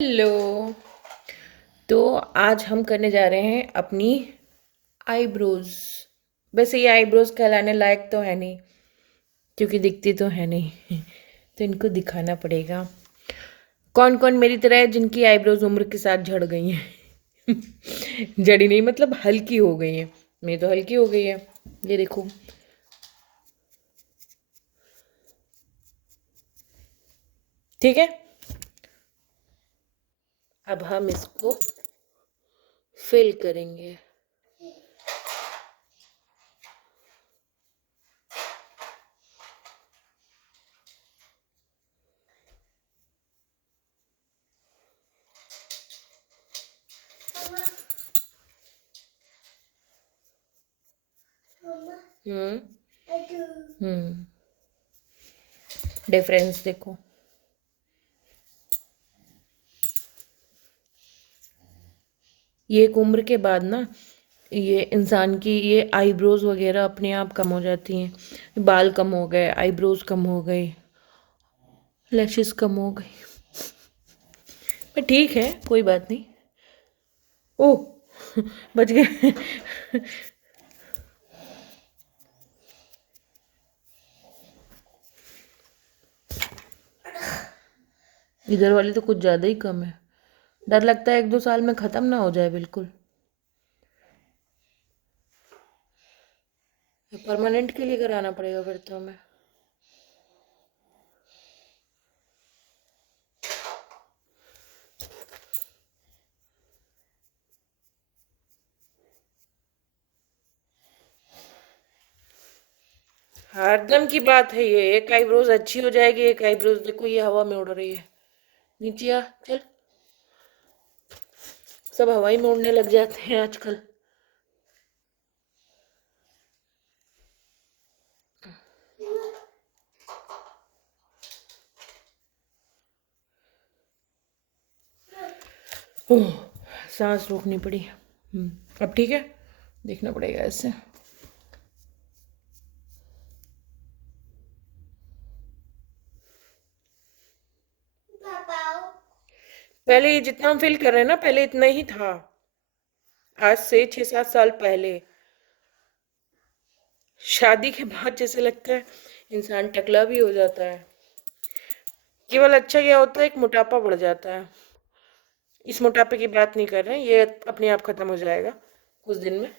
Hello. तो आज हम करने जा रहे हैं अपनी आईब्रोज। वैसे ये आईब्रोज कहलाने लायक तो है नहीं, क्योंकि दिखती तो है नहीं। तो इनको दिखाना पड़ेगा। कौन कौन मेरी तरह है जिनकी आईब्रोज उम्र के साथ झड़ गई हैं। जड़ी नहीं, मतलब हल्की हो गई है। मेरी तो हल्की हो गई है, ये देखो। ठीक है, अब हम इसको फिल करेंगे। हम्म हम्म डिफरेंस देखो। ये एक उम्र के बाद ना, ये इंसान की ये आईब्रोज वगैरह अपने आप कम हो जाती हैं। बाल कम हो गए, आईब्रोज कम हो गई, लैशेस कम हो गई। पर ठीक है, कोई बात नहीं। ओह, बच गए। इधर वाली तो कुछ ज़्यादा ही कम है। डर लगता है 1-2 साल में ख़त्म ना हो जाए बिल्कुल। परमानेंट के लिए कराना पड़ेगा फिर तो हमें। हरदम की बात है ये। एक आईब्रोज अच्छी हो जाएगी, एक आईब्रोज देखो ये हवा में उड़ रही है। नीचे आ चल। सब हवाई में उड़ने लग जाते हैं आजकल। ओह, सांस रोकनी पड़ी। अब ठीक है, देखना पड़ेगा इससे। पहले ये जितना हम फील कर रहे हैं ना, पहले इतना ही था। आज से 6-7 साल पहले। शादी के बाद जैसे लगता है इंसान टकला भी हो जाता है। केवल अच्छा क्या होता है, एक मोटापा बढ़ जाता है। इस मोटापे की बात नहीं कर रहे हैं, ये अपने आप खत्म हो जाएगा कुछ दिन में।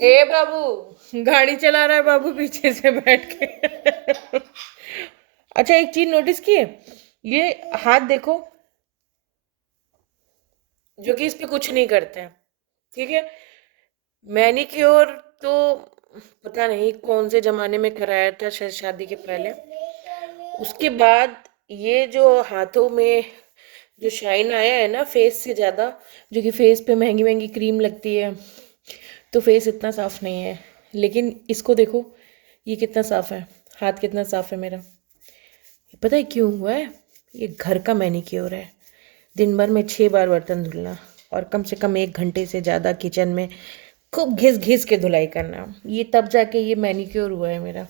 ए बाबू, गाड़ी चला रहा है बाबू पीछे से बैठ के। अच्छा, एक चीज नोटिस की है? ये हाथ देखो, जो कि इस पे कुछ नहीं करते हैं। ठीक है, मैनिक्योर तो पता नहीं कौन से जमाने में कराया था, शायद शादी के पहले। उसके बाद ये जो हाथों में जो शाइन आया है ना फेस से ज़्यादा, जो कि फेस पे महंगी महंगी क्रीम लगती है, तो फेस इतना साफ नहीं है। लेकिन इसको देखो, ये कितना साफ है। हाथ कितना साफ है मेरा। पता है क्यों हुआ है? ये घर का मैनिक्योर है। दिन भर में 6 बार बर्तन धुलना, और कम से कम 1 घंटे से ज़्यादा किचन में खूब घिस घिस के धुलाई करना, ये तब जाके ये मैनिक्योर हुआ है मेरा।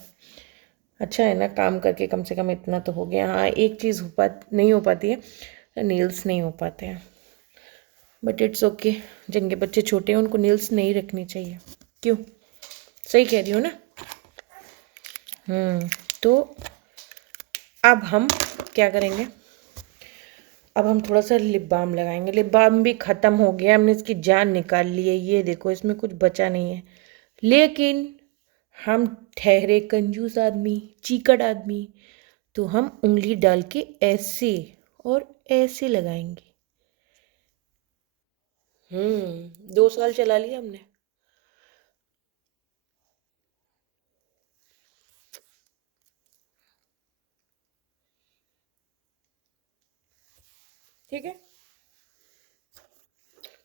अच्छा है ना, काम करके कम से कम इतना तो हो गया। हाँ, एक चीज़ नहीं हो पाती है, नेल्स नहीं हो पाते हैं। बट इट्स ओके, जिनके बच्चे छोटे हैं उनको नेल्स नहीं रखनी चाहिए। क्यों? सही कह रही हो ना? तो अब हम क्या करेंगे? अब हम थोड़ा सा लिप बाम लगाएंगे। लिप बाम भी ख़त्म हो गया, हमने इसकी जान निकाल ली है। ये देखो, इसमें कुछ बचा नहीं है। लेकिन हम ठहरे कंजूस आदमी, चीकट आदमी, तो हम उंगली डाल के ऐसे और ऐसे लगाएंगे। 2 साल चला लिया हमने। ठीक है,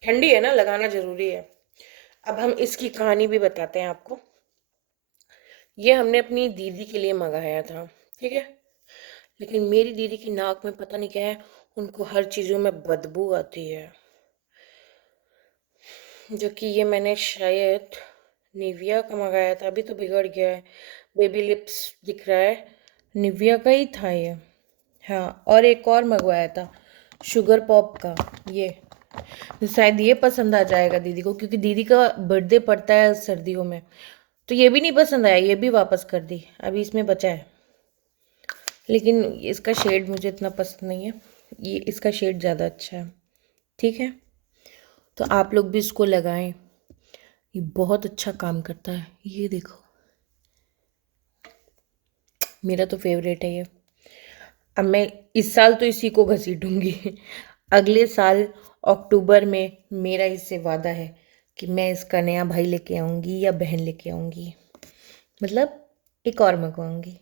ठंडी है ना, लगाना जरूरी है। अब हम इसकी कहानी भी बताते हैं आपको। ये हमने अपनी दीदी के लिए मंगाया था। ठीक है, लेकिन मेरी दीदी की नाक में पता नहीं क्या है, उनको हर चीज़ों में बदबू आती है। जो कि ये मैंने शायद निविया का मंगाया था, अभी तो बिगड़ गया है। बेबी लिप्स दिख रहा है, निविया का ही था ये। हाँ, और एक और मंगवाया था शुगर पॉप का, ये तो शायद ये पसंद आ जाएगा दीदी को, क्योंकि दीदी का बर्थडे पड़ता है सर्दियों में। तो ये भी नहीं पसंद आया, ये भी वापस कर दी, अभी इसमें बचा है। लेकिन इसका शेड मुझे इतना पसंद नहीं है, ये इसका शेड ज़्यादा अच्छा है। ठीक है, तो आप लोग भी इसको लगाएं, ये बहुत अच्छा काम करता है। ये देखो, मेरा तो फेवरेट है ये। अब मैं इस साल तो इसी को घसीटूंगी। अगले साल अक्टूबर में मेरा इससे वादा है कि मैं इसका नया भाई लेके आऊंगी या बहन लेके आऊंगी, मतलब एक और मंगवाऊंगी।